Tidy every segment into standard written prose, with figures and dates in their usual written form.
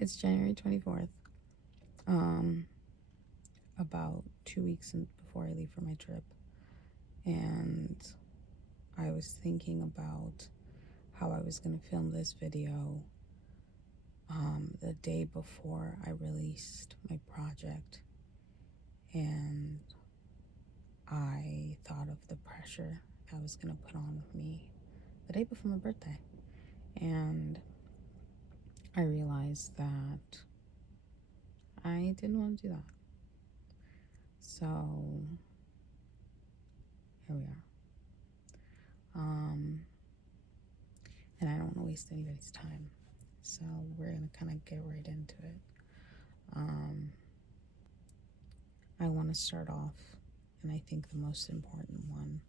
It's January 24th, about 2 weeks before I leave for my trip, and I was thinking about how I was going to film this video the day before I released my project, and I thought of the pressure that was going to put on me the day before my birthday, and I realized that I didn't want to do that. So here we are. And I don't want to waste anybody's time. So we're going to kind of get right into it. I want to start off, and I think the most important one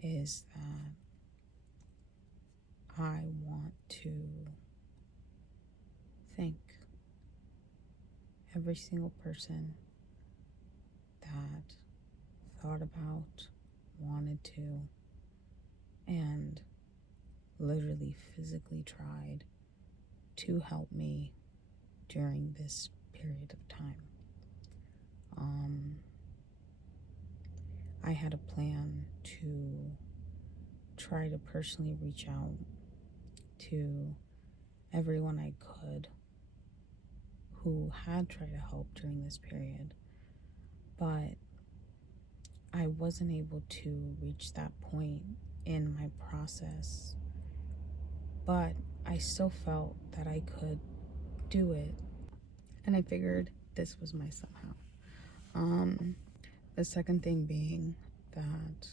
is that I want to thank every single person that thought about, wanted to, and literally physically tried to help me during this period of time. I had a plan to try to personally reach out to everyone I could who had tried to help during this period, but I wasn't able to reach that point in my process, but I still felt that I could do it, and I figured this was my somehow. The second thing being that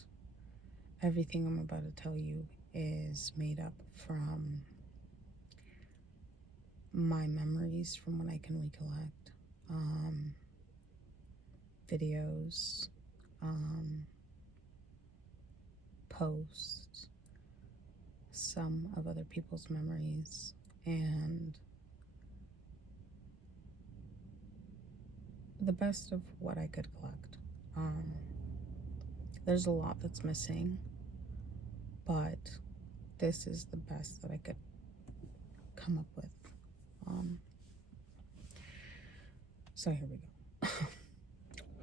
everything I'm about to tell you is made up from my memories from what I can recollect, videos, posts, some of other people's memories, and the best of what I could collect. There's a lot that's missing, but this is the best that I could come up with. So here we go.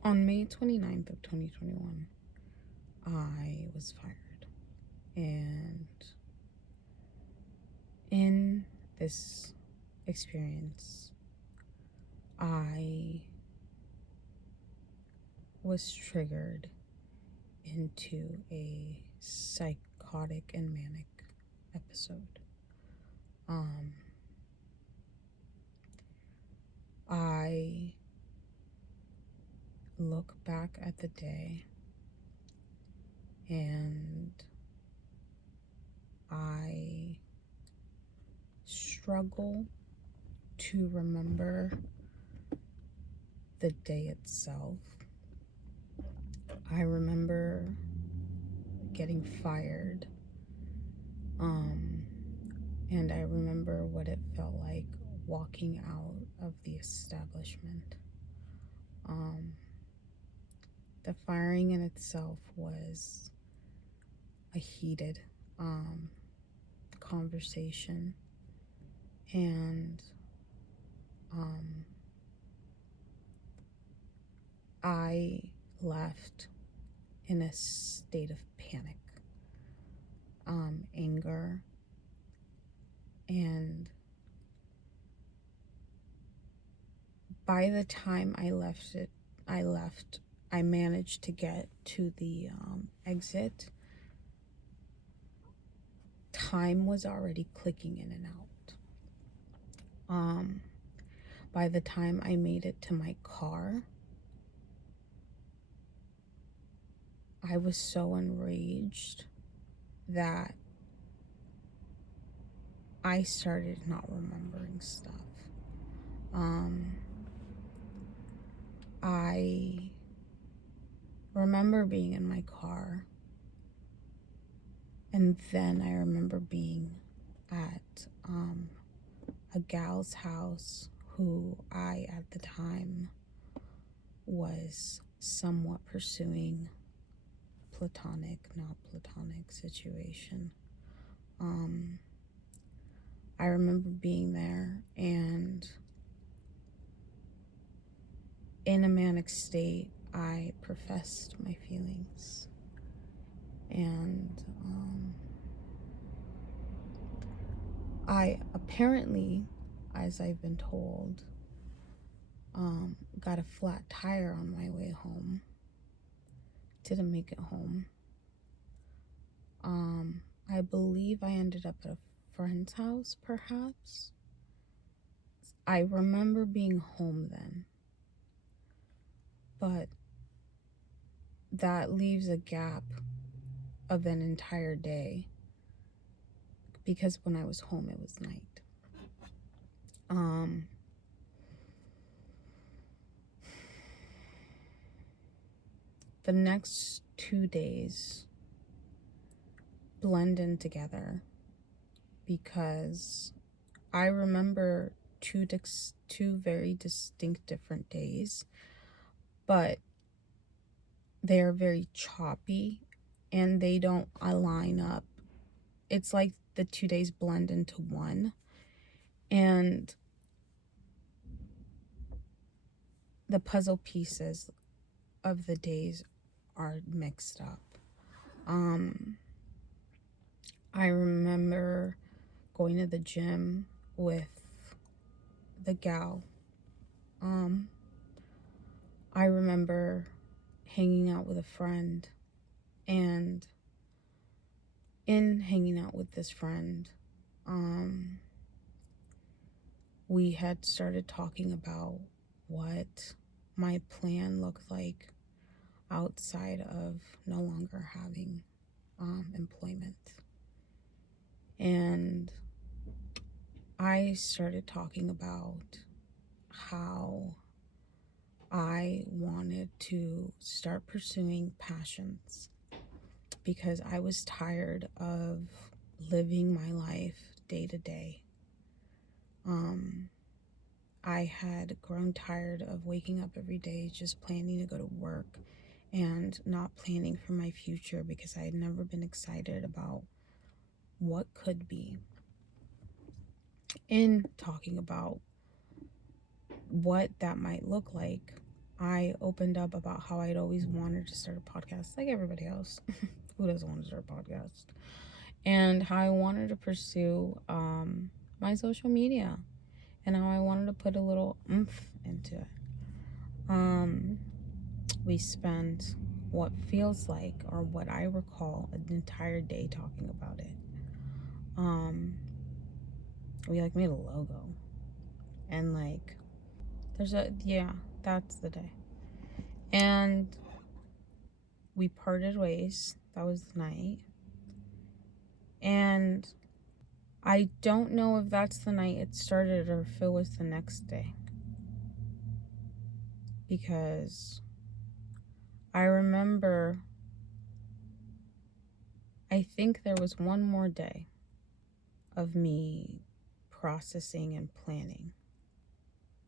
On May 29th of 2021, I was fired, and in this experience, I was triggered into a psychotic and manic episode. I look back at the day and I struggle to remember the day itself. I remember getting fired, and I remember what it felt like walking out of the establishment. The firing in itself was a heated conversation, and I left in a state of panic, anger, and by the time I managed to get to the exit. Time was already clicking in and out. By the time I made it to my car, I was so enraged that I started not remembering stuff. I remember being in my car, and then I remember being at a gal's house who I, at the time, was somewhat pursuing platonic, not platonic situation. I remember being there and in a manic state, I professed my feelings. And I apparently, as I've been told, got a flat tire on my way home. Didn't make it home. I believe I ended up at a friend's house, perhaps. I remember being home then. But that leaves a gap of an entire day, because when I was home, it was night. The next 2 days blend in together because I remember two very distinct different days, but they are very choppy and they don't align up. It's like the 2 days blend into one, and the puzzle pieces of the days are mixed up. I remember going to the gym with the gal. I remember hanging out with a friend, and in hanging out with this friend, we had started talking about what my plan looked like outside of no longer having employment. And I started talking about how I wanted to start pursuing passions because I was tired of living my life day to day. I had grown tired of waking up every day just planning to go to work and not planning for my future because I had never been excited about what could be. In talking about what that might look like, I opened up about how I'd always wanted to start a podcast, like everybody else. Who doesn't want to start a podcast? And how I wanted to pursue my social media, and how I wanted to put a little oomph into it. We spent what feels like, or what I recall, an entire day talking about it. We made a logo, and that's the day. And we parted ways. That was the night. And I don't know if that's the night it started or if it was the next day. Because I remember, I think there was one more day of me processing and planning.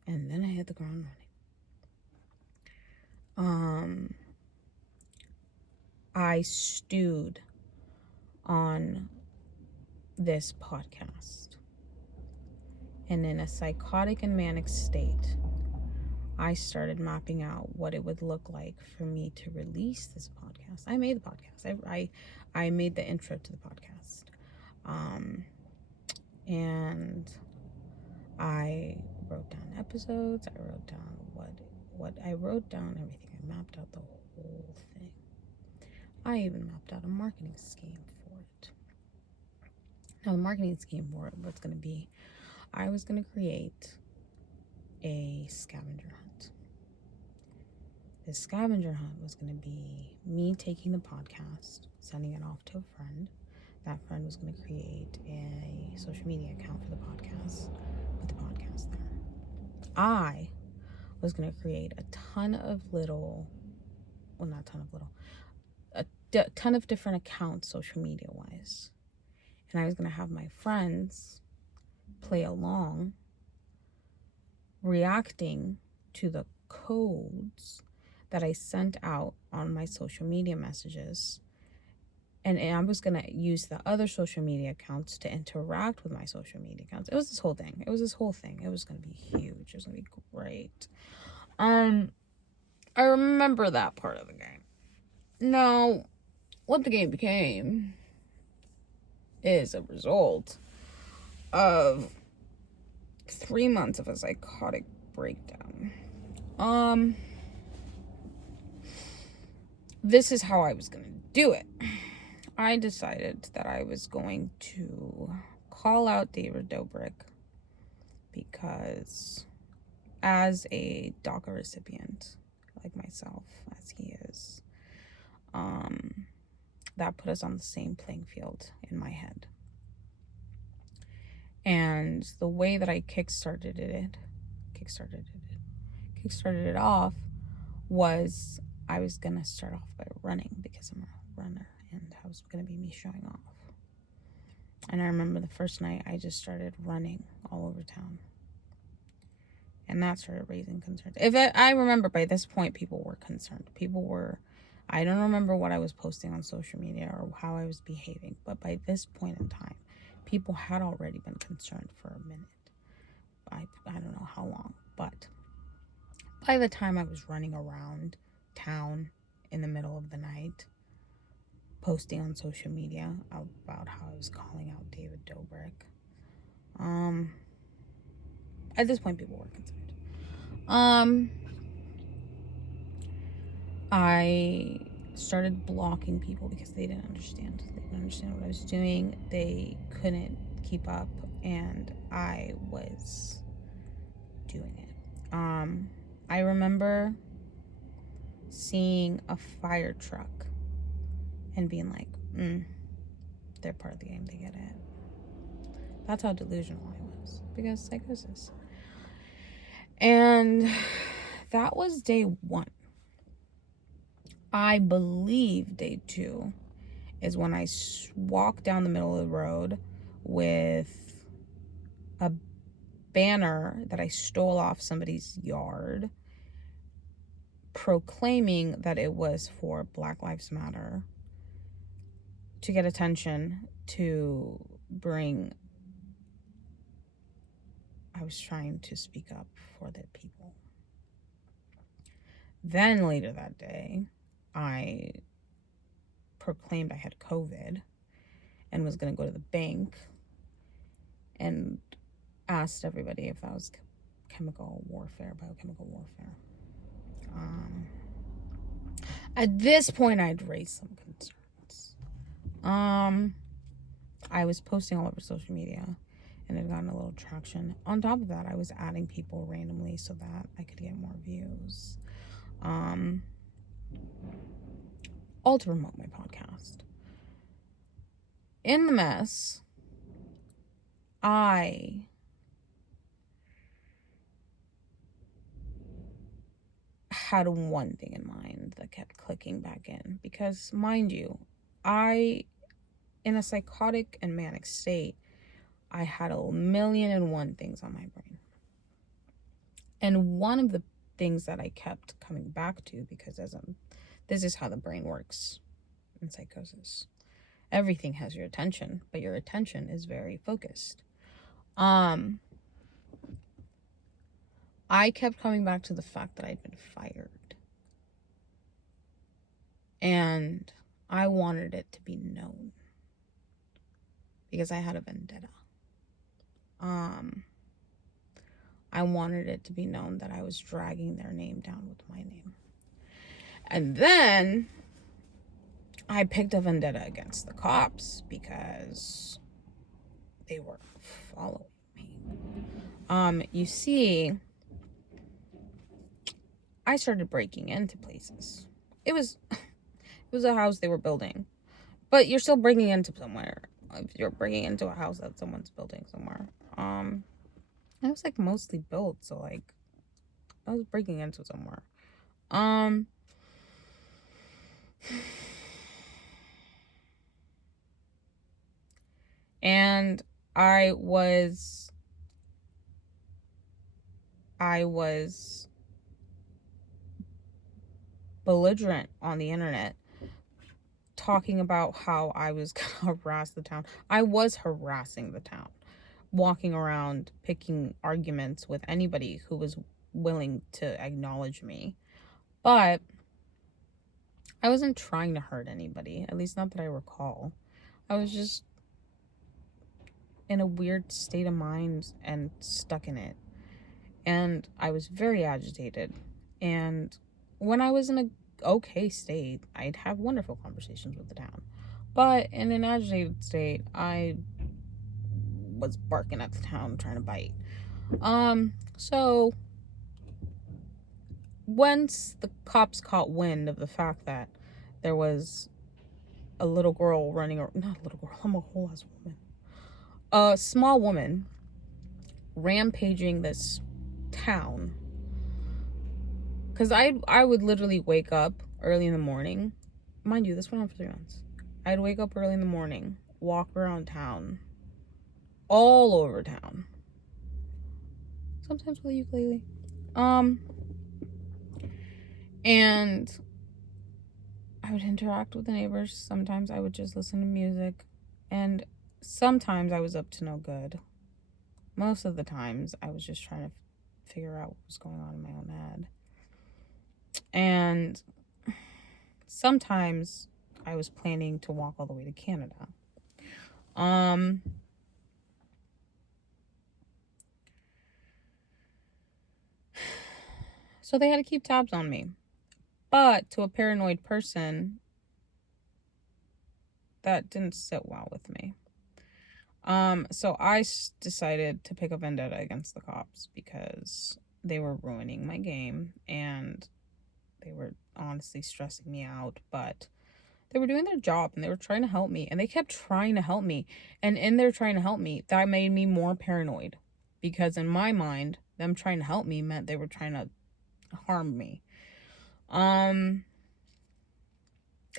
And then I hit the ground running. I stewed on this podcast. And in a psychotic and manic state, I started mapping out what it would look like for me to release this podcast. I made the podcast. I made the intro to the podcast. And I wrote down episodes. I wrote down everything. I mapped out the whole thing. I even mapped out a marketing scheme for it. Now, the marketing scheme for it, what's going to be, I was going to create a scavenger hunt. This scavenger hunt was going to be me taking the podcast, sending it off to a friend. That friend was going to create a social media account for the podcast, put the podcast there. I was going to create a ton of different accounts social media wise. And I was going to have my friends play along, reacting to the codes that I sent out on my social media messages. And I was going to use the other social media accounts to interact with my social media accounts. It was this whole thing. It was going to be huge. It was going to be great. I remember that part of the game. Now, what the game became is a result of 3 months of a psychotic breakdown. This is how I was going to do it. I decided that I was going to call out David Dobrik because as a DACA recipient, like myself, as he is, that put us on the same playing field in my head. And the way that I kickstarted it off was I was going to start off by running because I'm a runner and I was going to be me showing off. And I remember the first night I just started running all over town. And that started raising concerns. I remember by this point, people were concerned. I don't remember what I was posting on social media or how I was behaving. But by this point in time, people had already been concerned for a minute. I don't know how long. But by the time I was running around town in the middle of the night, posting on social media about how I was calling out David Dobrik, at this point, people were concerned. I started blocking people because they didn't understand. They didn't understand what I was doing. They couldn't keep up, and I was doing it. I remember seeing a fire truck and being like, they're part of the game, they get it. That's how delusional I was, because psychosis. And that was day 1. I believe day 2 is when I walked down the middle of the road with a banner that I stole off somebody's yard, proclaiming that it was for Black Lives Matter, to get attention, I was trying to speak up for the people. Then later that day, I proclaimed I had COVID and was going to go to the bank and asked everybody if that was biochemical warfare. At this point, I'd raised some concerns. I was posting all over social media and it gotten a little traction. On top of that, I was adding people randomly so that I could get more views. All to promote my podcast. In the mess, I had one thing in mind that kept clicking back in. Because, mind you, in a psychotic and manic state, I had 1,000,001 things on my brain. And one of the things that I kept coming back to, because this is how the brain works in psychosis. Everything has your attention, but your attention is very focused. I kept coming back to the fact that I'd been fired. And I wanted it to be known. Because I had a vendetta. I wanted it to be known that I was dragging their name down with my name. And then I picked a vendetta against the cops because they were following me. You see, I started breaking into places. It was a house they were building. But you're still breaking into somewhere. If you're breaking into a house that someone's building somewhere. It was like mostly built, so like I was breaking into somewhere. And I was belligerent on the internet, talking about how I was gonna harass the town. I was harassing the town, walking around picking arguments with anybody who was willing to acknowledge me. But I wasn't trying to hurt anybody, at least not that I recall. I was just in a weird state of mind and stuck in it. And I was very agitated. And when I was in a okay state, I'd have wonderful conversations with the town. But in an agitated state, I was barking at the town trying to bite. So once the cops caught wind of the fact that there was a little girl running, or not a little girl, I'm a whole ass woman, a small woman rampaging this town, because I would literally wake up early in the morning, mind you, this went on for 3 months. I'd wake up early in the morning, walk around town, all over town, sometimes with a ukulele, and I would interact with the neighbors. Sometimes I would just listen to music, and sometimes I was up to no good. Most of the times I was just trying to figure out what was going on in my own head. And sometimes I was planning to walk all the way to Canada. So they had to keep tabs on me. But to a paranoid person, that didn't sit well with me. So I decided to pick a vendetta against the cops because they were ruining my game and they were honestly stressing me out, but they were doing their job and they were trying to help me, and they kept trying to help me. And in their trying to help me, that made me more paranoid, because in my mind, them trying to help me meant they were trying to harm me.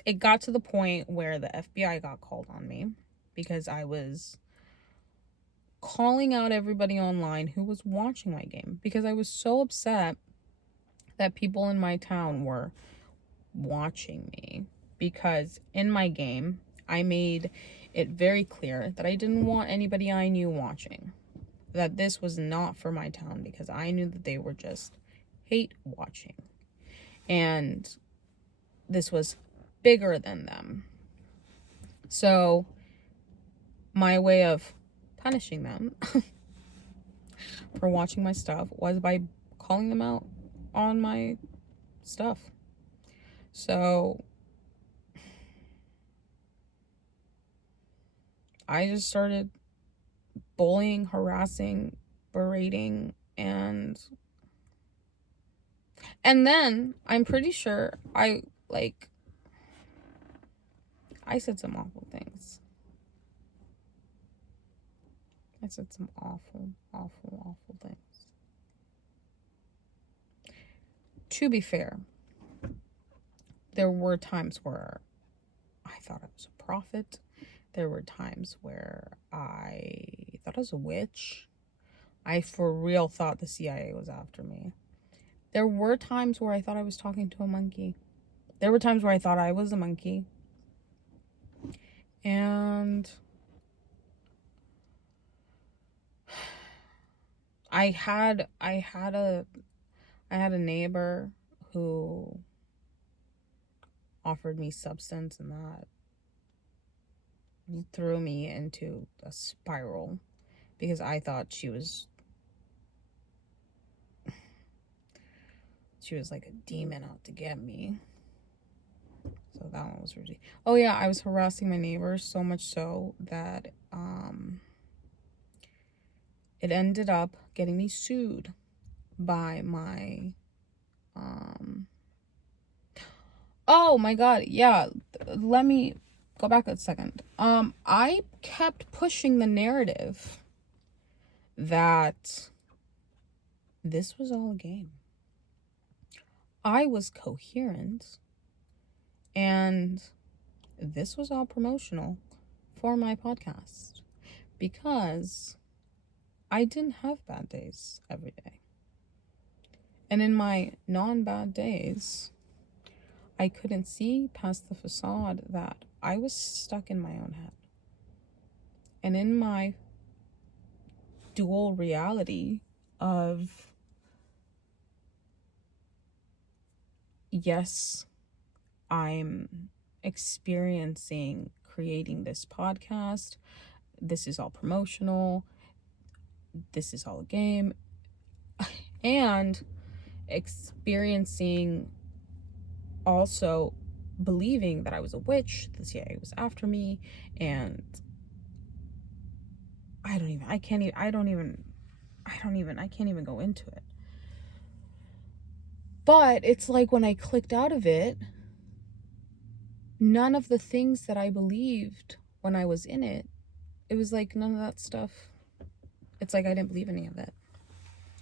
It got to the point where the FBI got called on me because I was calling out everybody online who was watching my game, because I was so upset that people in my town were watching me. Because in my game, I made it very clear that I didn't want anybody I knew watching, that this was not for my town, because I knew that they were just hate watching, and this was bigger than them. So my way of punishing them for watching my stuff was by calling them out on my stuff. So I just started bullying, harassing, berating, and then I'm pretty sure I said some awful things. I said some awful, awful, awful things. To be fair, there were times where I thought I was a prophet. There were times where I thought I was a witch. I for real thought the CIA was after me. There were times where I thought I was talking to a monkey. There were times where I thought I was a monkey. And I had a neighbor who offered me substance, and that threw me into a spiral, because I thought she was like a demon out to get me. So that one was really... Oh yeah, I was harassing my neighbors so much so that it ended up getting me sued by my oh my god, yeah, let me go back a second. I kept pushing the narrative that this was all a game. I was coherent, and this was all promotional for my podcast, because I didn't have bad days every day. And in my non-bad days, I couldn't see past the facade that I was stuck in my own head. And in my dual reality of yes, I'm experiencing creating this podcast. This is all promotional. This is all a game. And experiencing also believing that I was a witch, the CIA was after me, and I can't even go into it. But it's like when I clicked out of it, none of the things that I believed when I was in it, it was like none of that stuff. It's like I didn't believe any of it.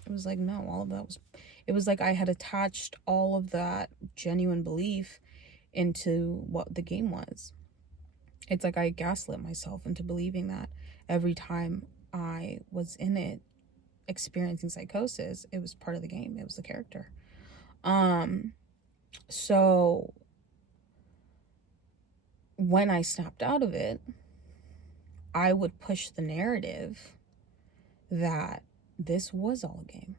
It was like, no, all of that was, it was like I had attached all of that genuine belief into what the game was. It's like I gaslit myself into believing that every time I was in it experiencing psychosis, it was part of the game. It was the character. So when I snapped out of it, I would push the narrative that this was all a game.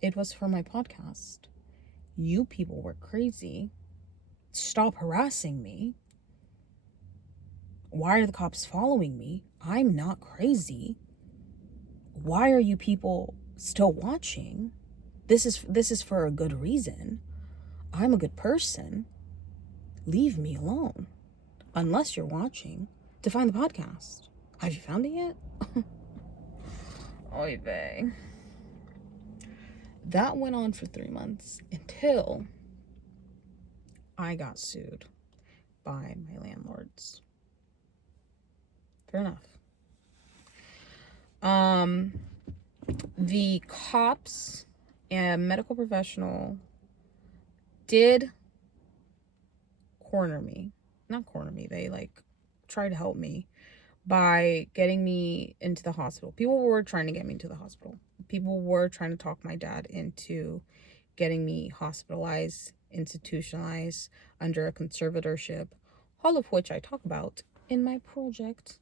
It was for my podcast. You people were crazy. Stop harassing me. Why are the cops following me? I'm not crazy. Why are you people still watching? This is for a good reason. I'm a good person. Leave me alone. Unless you're watching to find the podcast. Have you found it yet? Oy vey. That went on for 3 months until I got sued by my landlords. Fair enough. The cops and medical professional did not corner me, they like tried to help me by getting me into the hospital. People were trying to get me into the hospital. People were trying to talk my dad into getting me hospitalized, institutionalized under a conservatorship, all of which I talk about in my project.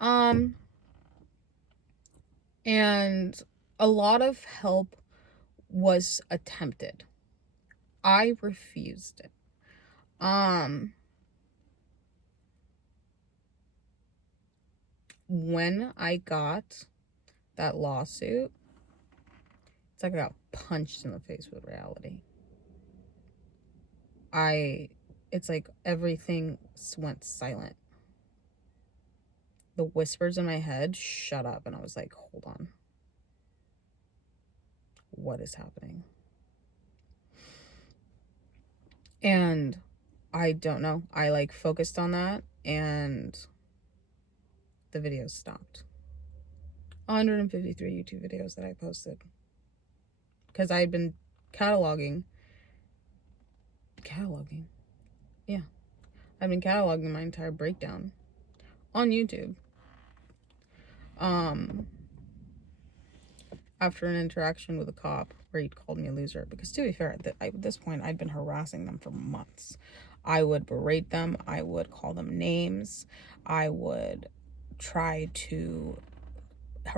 And a lot of help was attempted. I refused it. When I got that lawsuit, it's like I got punched in the face with reality. It's like everything went silent. The whispers in my head shut up, and I was like, hold on. What is happening? And I don't know. I like focused on that, and the videos stopped. 153 YouTube videos that I posted. Because I had been cataloging. Yeah. I've been cataloging my entire breakdown on YouTube. After an interaction with a cop where he'd called me a loser. Because to be fair, at this point, I'd been harassing them for months. I would berate them. I would call them names. I would try to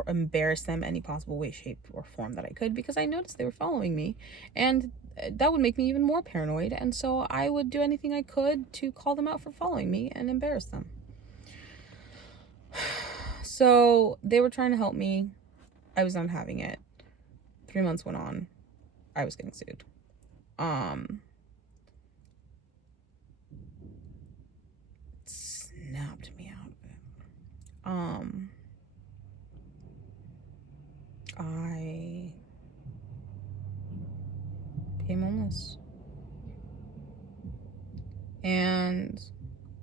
embarrass them any possible way, shape, or form that I could, because I noticed they were following me, and that would make me even more paranoid. And so I would do anything I could to call them out for following me and embarrass them. So they were trying to help me. I was not having it. 3 months went on. I was getting sued. Snapped me out of it. I became homeless. And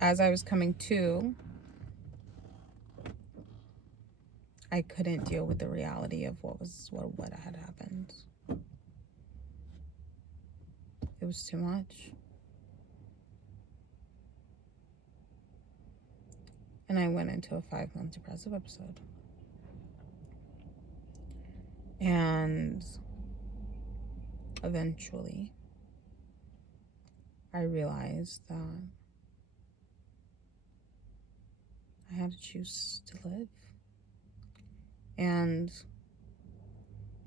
as I was coming to, I couldn't deal with the reality of what had happened. It was too much. And I went into a 5-month depressive episode. And eventually, I realized that I had to choose to live. And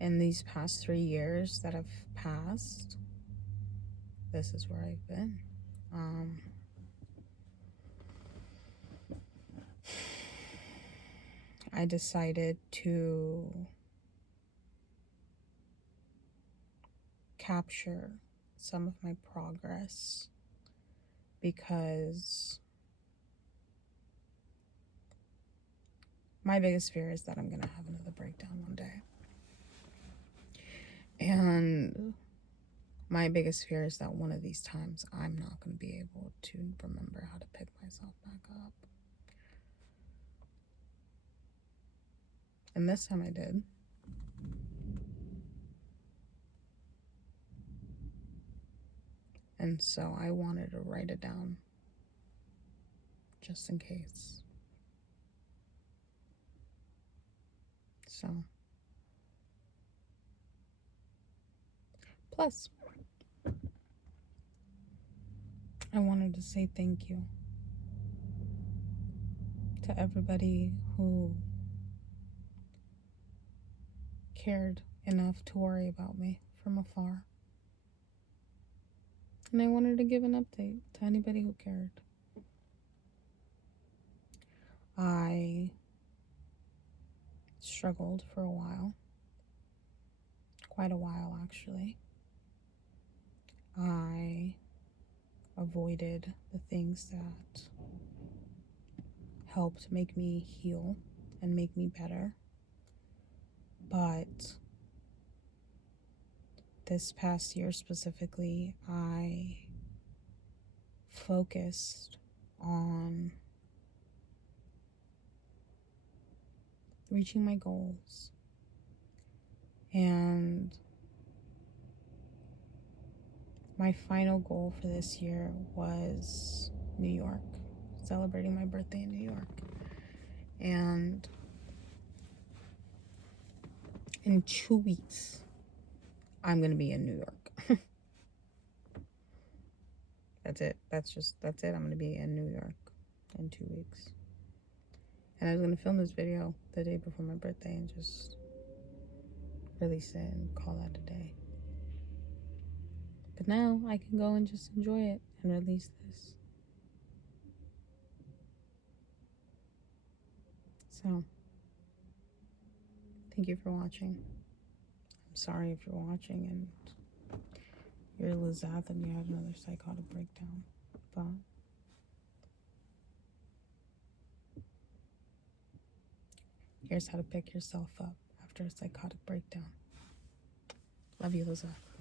in these past 3 years that have passed, this is where I've been. I decided to capture some of my progress because my biggest fear is that I'm going to have another breakdown one day. And my biggest fear is that one of these times I'm not going to be able to remember how to pick myself back up. And this time I did. And so I wanted to write it down just in case. So, plus, I wanted to say thank you to everybody who cared enough to worry about me from afar. And I wanted to give an update to anybody who cared. I struggled for a while. Quite a while, actually. I avoided the things that helped make me heal and make me better. But this past year specifically, I focused on reaching my goals. And my final goal for this year was New York, celebrating my birthday in New York. And in 2 weeks, I'm going to be in New York. That's it. That's it. I'm going to be in New York in 2 weeks. And I was going to film this video the day before my birthday and just release it and call that a day. But now I can go and just enjoy it and release this. So, thank you for watching. I'm sorry if you're watching and you're Lizeth and you had another psychotic breakdown. But here's how to pick yourself up after a psychotic breakdown. Love you, Lizeth.